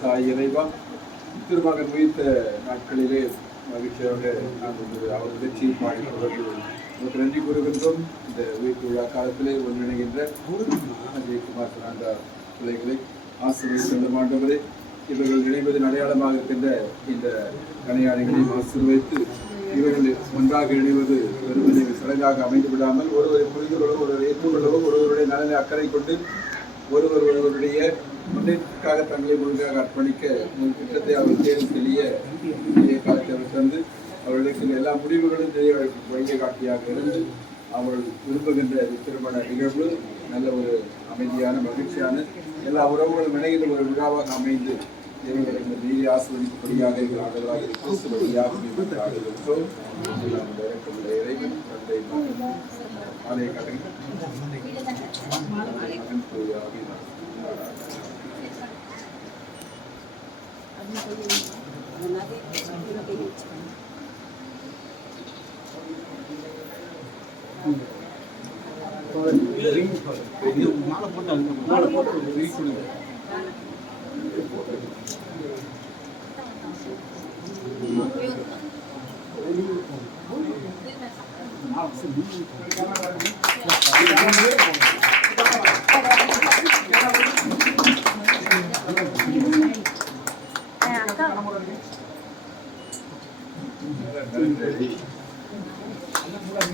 தாய் இறைவா திருமகன் வைத்த நாட்களிலே மகிழ்ச்சியாக நாங்கள் அவர் வெற்றியை பாடி உங்களுக்கு நன்றி கூறுகின்றோம். இந்த வீட்டு விழா காலத்திலே ஒன்றிணைகின்ற அஜய்குமார் சனாண்டா பிள்ளைகளை ஆசீர்வதித்த ஆண்டவரே, இவர்கள் இணைவதின் அடையாளமாக இருக்கின்ற இந்த கணையாளிகளையும் ஆசீர்வதித்து இவர்கள் ஒன்றாக இணைவது வெறுமனே சடங்காக அமைந்து விடாமல் ஒருவரை புரிந்து கொள்ளவும் ஒருவரை ஏற்றுக்கொள்ளவும் ஒருவருடைய நலனை அக்கறை கொண்டு ஒருவருடைய முன்னேற்றத்துக்காக தங்களை முழுமையாக அர்ப்பணிக்க ஒரு திட்டத்தை அவர் தேர்வு செய்ய காலத்தை அவர் தந்து அவர்களுக்கு எல்லா முடிவுகளும் வழிகாட்டியாக இருந்து அவர்கள் விரும்புகின்ற திருமண நிகழ்வு நல்ல ஒரு அமைதியான மகிழ்ச்சியான எல்லா உறவுகளும் இணைகின்ற ஒரு விழாவாக அமைந்து இவர்களுக்கு நீதி ஆசிர்வதிக்கும்படியாக எங்கள் ஆண்டவராக கிறிஸ்துவடியாக ஆடுகின்றோம். இறைவன் தந்தை ஆலய கலைஞர்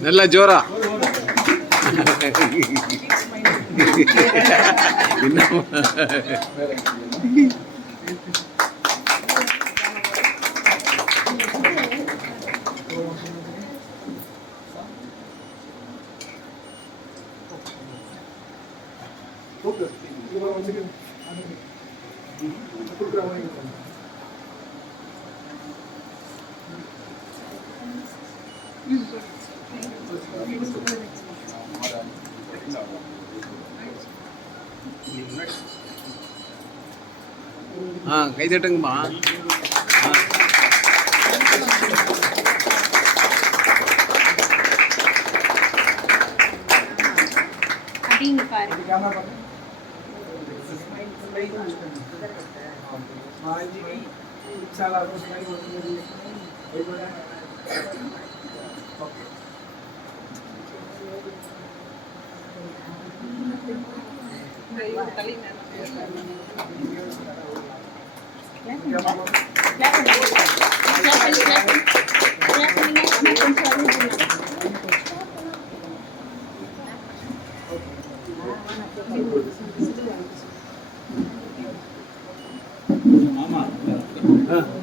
நல்ல ஜோரா கை தட்டுங்கம்மா.